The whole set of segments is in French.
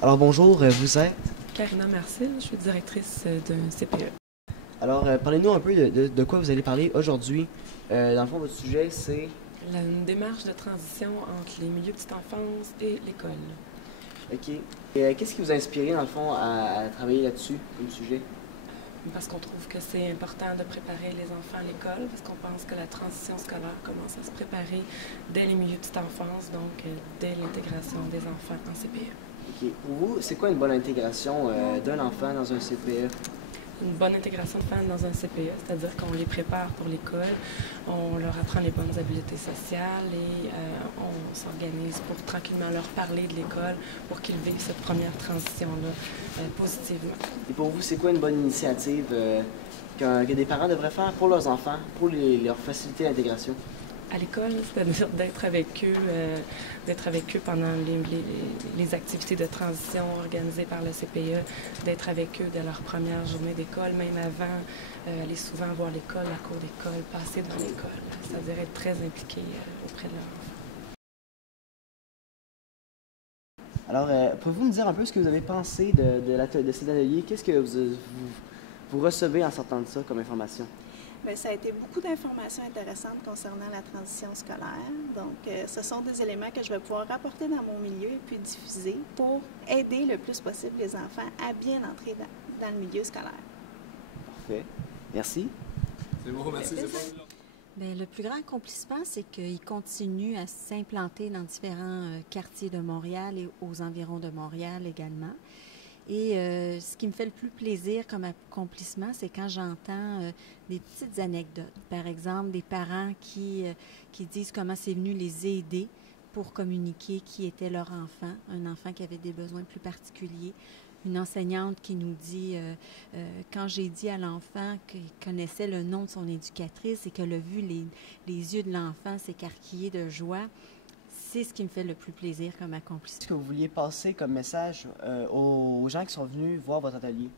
Alors bonjour, vous êtes? Karina Marcel, je suis directrice d'un CPE. Alors parlez-nous un peu de quoi vous allez parler aujourd'hui. Dans le fond, votre sujet, c'est... Une démarche de transition entre les milieux petite enfance et l'école. OK. Et qu'est-ce qui vous a inspiré, dans le fond, à travailler là-dessus, comme sujet? Parce qu'on trouve que c'est important de préparer les enfants à l'école, parce qu'on pense que la transition scolaire commence à se préparer dès les milieux petite enfance, donc dès l'intégration des enfants en CPE. OK. Pour vous, c'est quoi une bonne intégration d'un enfant dans un CPE? Une bonne intégration de femmes dans un CPE, c'est-à-dire qu'on les prépare pour l'école, on leur apprend les bonnes habiletés sociales et on s'organise pour tranquillement leur parler de l'école pour qu'ils vivent cette première transition-là positivement. Et pour vous, c'est quoi une bonne initiative que des parents devraient faire pour leurs enfants, pour leur faciliter l'intégration? À l'école, c'est-à-dire d'être avec eux pendant les activités de transition organisées par le CPE, d'être avec eux de leur première journée d'école, même avant, aller souvent voir l'école, la cour d'école, passer dans l'école, c'est-à-dire être très impliqué auprès de leur enfant. Alors, pouvez-vous nous dire un peu ce que vous avez pensé de cet atelier? Qu'est-ce que vous recevez en sortant de ça comme information? Bien, ça a été beaucoup d'informations intéressantes concernant la transition scolaire. Donc, ce sont des éléments que je vais pouvoir rapporter dans mon milieu et puis diffuser pour aider le plus possible les enfants à bien entrer dans le milieu scolaire. Parfait. Merci. C'est bon, merci. Bien, le plus grand accomplissement, c'est qu'il continue à s'implanter dans différents quartiers de Montréal et aux environs de Montréal également. Et ce qui me fait le plus plaisir comme accomplissement, c'est quand j'entends des petites anecdotes. Par exemple, des parents qui disent comment c'est venu les aider pour communiquer qui était leur enfant, un enfant qui avait des besoins plus particuliers. Une enseignante qui nous dit, quand j'ai dit à l'enfant qu'il connaissait le nom de son éducatrice et qu'elle a vu les yeux de l'enfant s'écarquiller de joie, c'est ce qui me fait le plus plaisir comme accomplissement. Qu'est-ce que vous vouliez passer comme message aux gens qui sont venus voir votre atelier?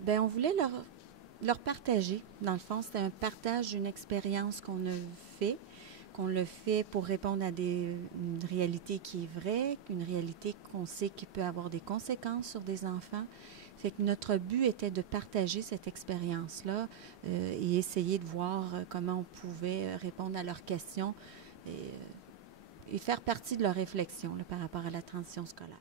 Bien, on voulait leur partager. Dans le fond, c'était un partage d'une expérience qu'on le fait pour répondre à une réalité qui est vraie, une réalité qu'on sait qui peut avoir des conséquences sur des enfants. Fait que notre but était de partager cette expérience-là et essayer de voir comment on pouvait répondre à leurs questions et faire partie de leur réflexion là, par rapport à la transition scolaire.